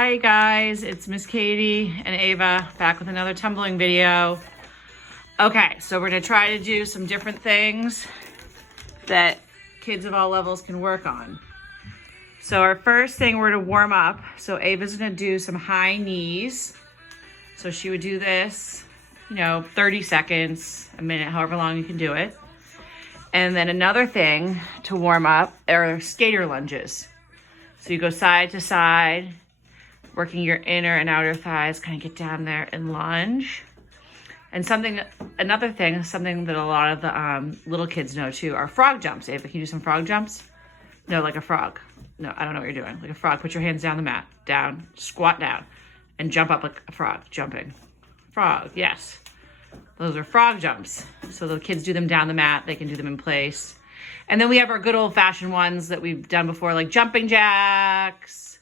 Hi guys, it's Miss Katie and Ava back with another tumbling video. Okay, so we're gonna try to do some different things that kids of all levels can work on. So our first thing, we're gonna warm up. So Ava's gonna do some high knees. So she would do this, 30 seconds, a minute, however long you can do it. And then another thing to warm up are skater lunges. So you go side to side, working your inner and outer thighs, kind of get down there and lunge. And another thing, something that a lot of the little kids know too, are frog jumps. Ava, can you do some frog jumps? No, like a frog. No, I don't know what you're doing. Like a frog, put your hands down the mat, down, squat down, and jump up like a frog, jumping. Frog, yes. Those are frog jumps. So the kids do them down the mat, they can do them in place. And then we have our good old fashioned ones that we've done before, like jumping jacks,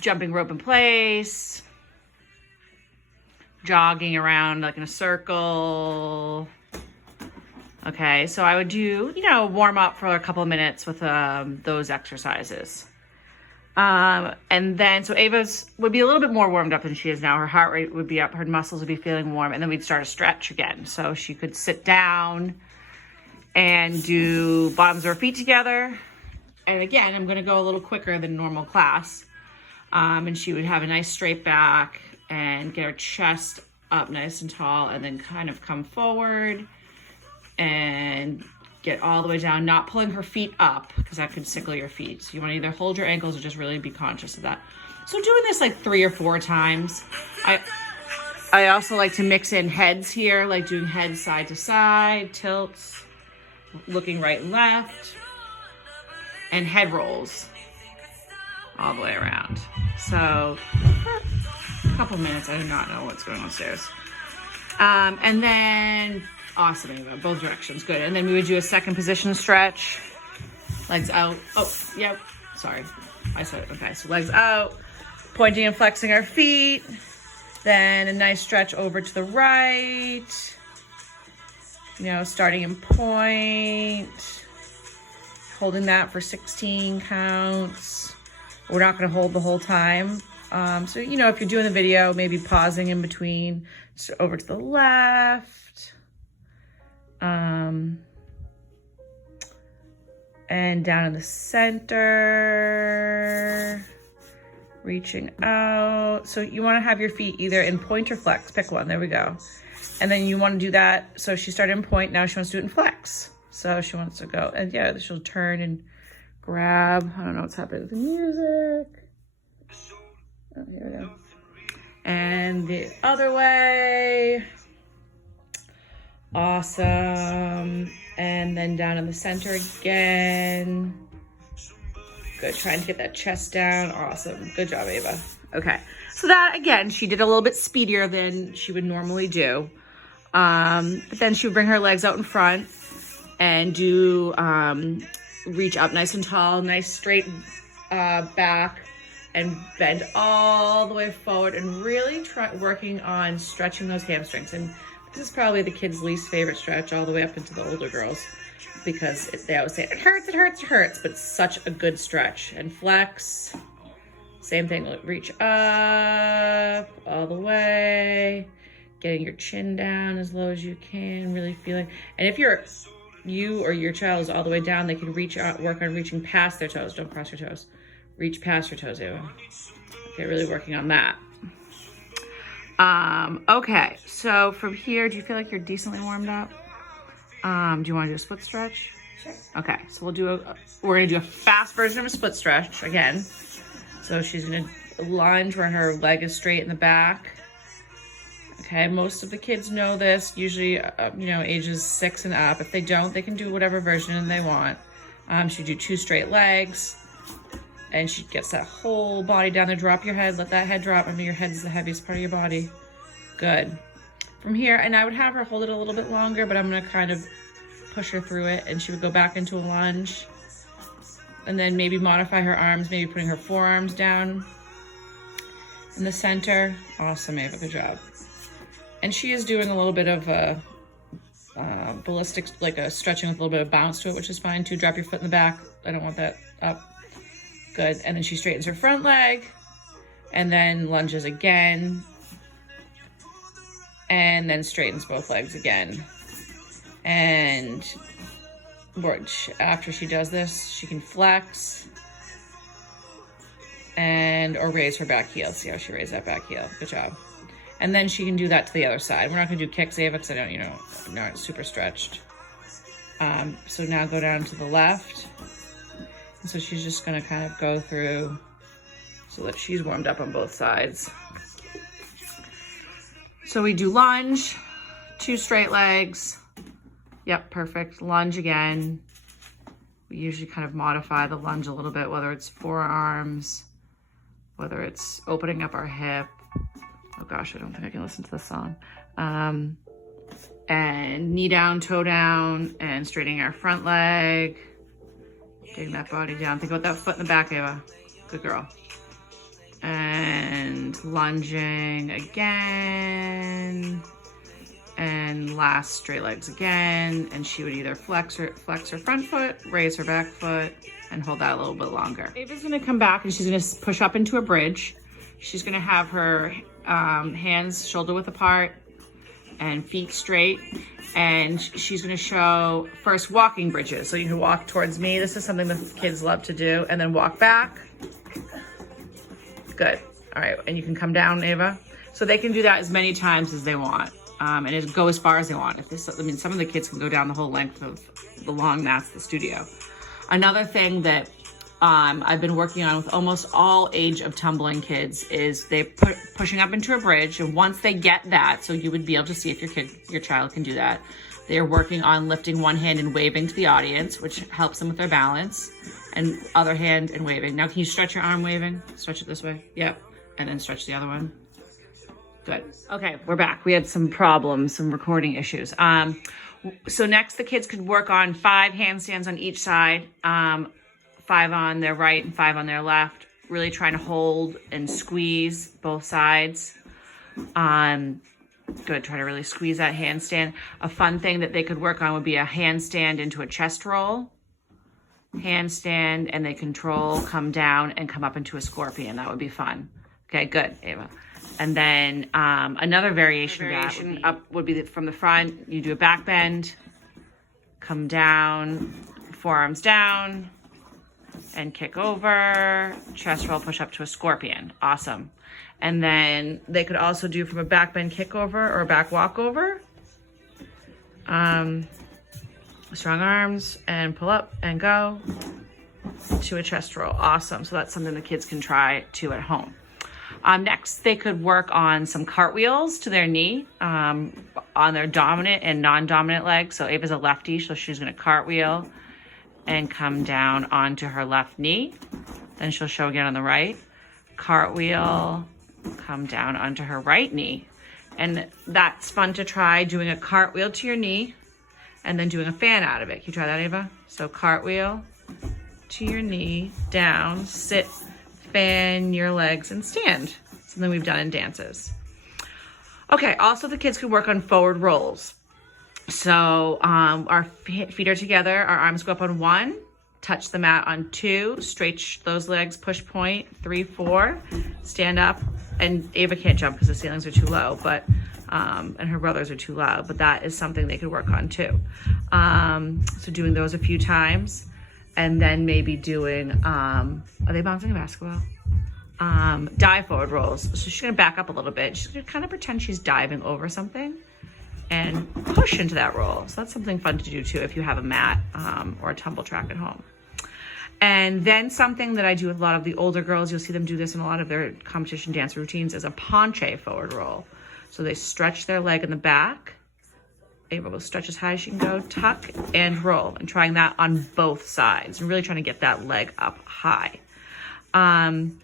jumping rope in place, jogging around like in a circle. Okay, so I would do, warm up for a couple of minutes with those exercises. And then, so Ava's would be a little bit more warmed up than she is now. Her heart rate would be up, her muscles would be feeling warm, and then we'd start a stretch again. So she could sit down and do bottoms of her feet together. And again, I'm gonna go a little quicker than normal class. And she would have a nice straight back and get her chest up nice and tall, and then kind of come forward and get all the way down, not pulling her feet up because that could sickle your feet. So you want to either hold your ankles or just really be conscious of that. So doing this like 3 or 4 times. I also like to mix in heads here, like doing heads side to side, tilts, looking right and left, and head rolls all the way around. So a couple minutes, I do not know what's going on upstairs. And then, awesome, Ava, both directions, good. And then we would do a second position stretch, legs out. Oh, yep, sorry, I said it, okay. So legs out, pointing and flexing our feet. Then a nice stretch over to the right, starting in point, holding that for 16 counts. We're not gonna hold the whole time. So, if you're doing the video, maybe pausing in between, so over to the left, and down in the center, reaching out. So you want to have your feet either in point or flex, pick one, there we go. And then you want to do that. So she started in point, now she wants to do it in flex. So she wants to go, and yeah, she'll turn and grab. I don't know what's happening with the music. Oh, here we go. And the other way. Awesome. And then down in the center again. Good, trying to get that chest down. Awesome, good job, Ava. Okay, so that, again, she did a little bit speedier than she would normally do. But then she would bring her legs out in front and do, reach up nice and tall, nice straight back, and bend all the way forward and really try working on stretching those hamstrings. And this is probably the kids' least favorite stretch all the way up into the older girls, because they always say, it hurts, it hurts, it hurts, but it's such a good stretch. And flex, same thing, reach up all the way, getting your chin down as low as you can, really feeling. And if you or your child is all the way down, they can reach out, work on reaching past their toes. Don't cross your toes. Reach past your toes, Ava. Okay, really working on that. Okay, so from here, do you feel like you're decently warmed up? Do you want to do a split stretch? Sure. Okay, so we're gonna do a fast version of a split stretch again. So she's gonna lunge where her leg is straight in the back. Okay, most of the kids know this, usually, ages 6 and up. If they don't, they can do whatever version they want. She do 2 straight legs, and she gets that whole body down there. Drop your head, let that head drop. I mean, your head is the heaviest part of your body. Good. From here, and I would have her hold it a little bit longer, but I'm gonna kind of push her through it, and she would go back into a lunge. And then maybe modify her arms, maybe putting her forearms down in the center. Awesome, Ava, good job. And she is doing a little bit of a ballistic, like a stretching with a little bit of bounce to it, which is fine too. Drop your foot in the back. I don't want that up. Good. And then she straightens her front leg and then lunges again. And then straightens both legs again. And after she does this, she can flex or raise her back heel. See how she raised that back heel. Good job. And then she can do that to the other side. We're not going to do kicks, Ava, because I don't, I'm not super stretched. So now go down to the left. And so she's just going to kind of go through so that she's warmed up on both sides. So we do lunge, 2 straight legs. Yep, perfect. Lunge again. We usually kind of modify the lunge a little bit, whether it's forearms, whether it's opening up our hip. Oh gosh, I don't think I can listen to this song. And knee down, toe down, and straightening our front leg. Getting that body down. Think about that foot in the back, Ava. Good girl. And lunging again. And last, straight legs again. And she would either flex her front foot, raise her back foot, and hold that a little bit longer. Ava's gonna come back and she's gonna push up into a bridge. She's gonna have her hands shoulder width apart and feet straight. And she's gonna show first walking bridges. So you can walk towards me. This is something that kids love to do. And then walk back. Good. All right, and you can come down, Ava. So they can do that as many times as they want. And go as far as they want. Some of the kids can go down the whole length of the long mats at the studio. Another thing that I've been working on with almost all age of tumbling kids is they pushing up into a bridge. And once they get that, so you would be able to see if your child can do that. They're working on lifting one hand and waving to the audience, which helps them with their balance, and other hand and waving. Now, can you stretch your arm waving? Stretch it this way. Yep. And then stretch the other one. Good. Okay, we're back. We had some problems, some recording issues. So next the kids could work on 5 handstands on each side, 5 on their right and 5 on their left, really trying to hold and squeeze both sides. Good, try to really squeeze that handstand. A fun thing that they could work on would be a handstand into a chest roll. Handstand, and they control, come down and come up into a scorpion. That would be fun. Okay, good, Ava. And then another variation would be from the front. You do a back bend, come down, forearms down, and kick over, chest roll, push up to a scorpion. Awesome. And then they could also do from a back bend kick over or a back walk over. Strong arms and pull up and go to a chest roll. Awesome. So that's something the kids can try too at home. Next, they could work on some cartwheels to their knee on their dominant and non-dominant leg. So Ava's a lefty, so she's going to cartwheel and come down onto her left knee. Then she'll show again on the right. Cartwheel, come down onto her right knee. And that's fun to try, doing a cartwheel to your knee and then doing a fan out of it. Can you try that, Ava? So cartwheel to your knee, down, sit, fan your legs, and stand. Something we've done in dances. Okay, also the kids can work on forward rolls. So our feet are together, our arms go up on 1, touch the mat on 2, stretch those legs, push point, 3, 4, stand up. And Ava can't jump because the ceilings are too low, but and her brothers are too loud, but that is something they could work on too. So doing those a few times. And then maybe doing, are they bouncing a basketball? Dive forward rolls. So she's gonna back up a little bit. She's gonna kind of pretend she's diving over something and push into that roll. So that's something fun to do too if you have a mat or a tumble track at home. And then something that I do with a lot of the older girls, you'll see them do this in a lot of their competition dance routines, is a penché forward roll. So they stretch their leg in the back. Ava will stretch as high as she can go, tuck and roll, and trying that on both sides and really trying to get that leg up high. And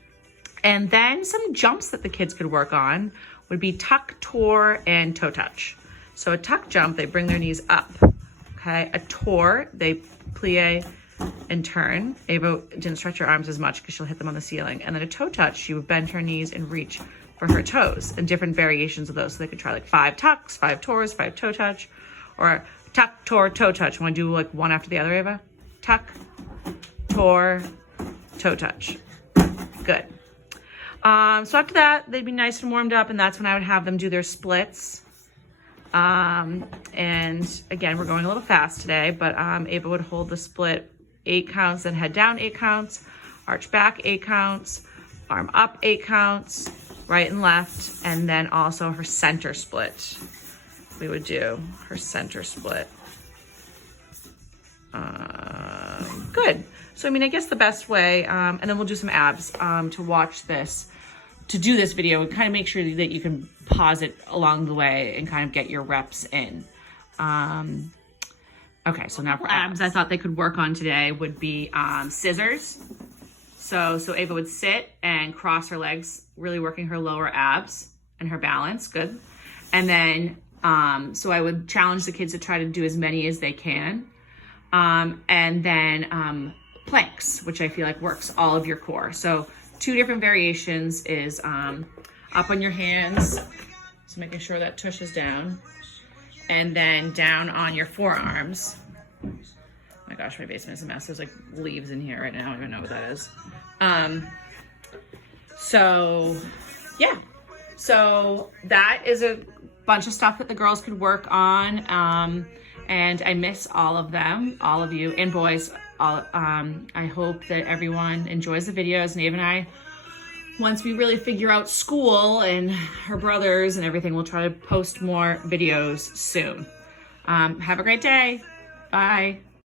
then some jumps that the kids could work on would be tuck, tour, and toe touch. So a tuck jump, they bring their knees up, okay? A tour, they plie and turn. Ava didn't stretch her arms as much because she'll hit them on the ceiling. And then a toe touch, she would bend her knees and reach for her toes, and different variations of those. So they could try like 5 tucks, 5 tours, 5 toe touch, or tuck, tour, toe touch. Want to do like one after the other, Ava? Tuck, tour, toe touch. So after that, they'd be nice and warmed up, and that's when I would have them do their splits. And again, we're going a little fast today, but Ava would hold the split 8 counts, then head down 8 counts, arch back 8 counts, arm up 8 counts, right and left, and then also her center split. We would do her center split. Good. So, I mean, I guess the best way, and then we'll do some abs to watch this, to do this video, and kind of make sure that you can pause it along the way and kind of get your reps in. Okay, so now for abs, I thought they could work on today would be scissors. So Ava would sit and cross her legs, really working her lower abs and her balance. Good. And then, so I would challenge the kids to try to do as many as they can. And then planks, which I feel like works all of your core. So 2 different variations is up on your hands, so making sure that tush is down, and then down on your forearms. Oh my gosh, my basement is a mess. There's like leaves in here right now. I don't even know what that is. So yeah, so that is a bunch of stuff that the girls could work on. And I miss all of them, all of you, and boys. I hope that everyone enjoys the videos. And Ava and I, once we really figure out school and her brothers and everything, we'll try to post more videos soon. Have a great day. Bye.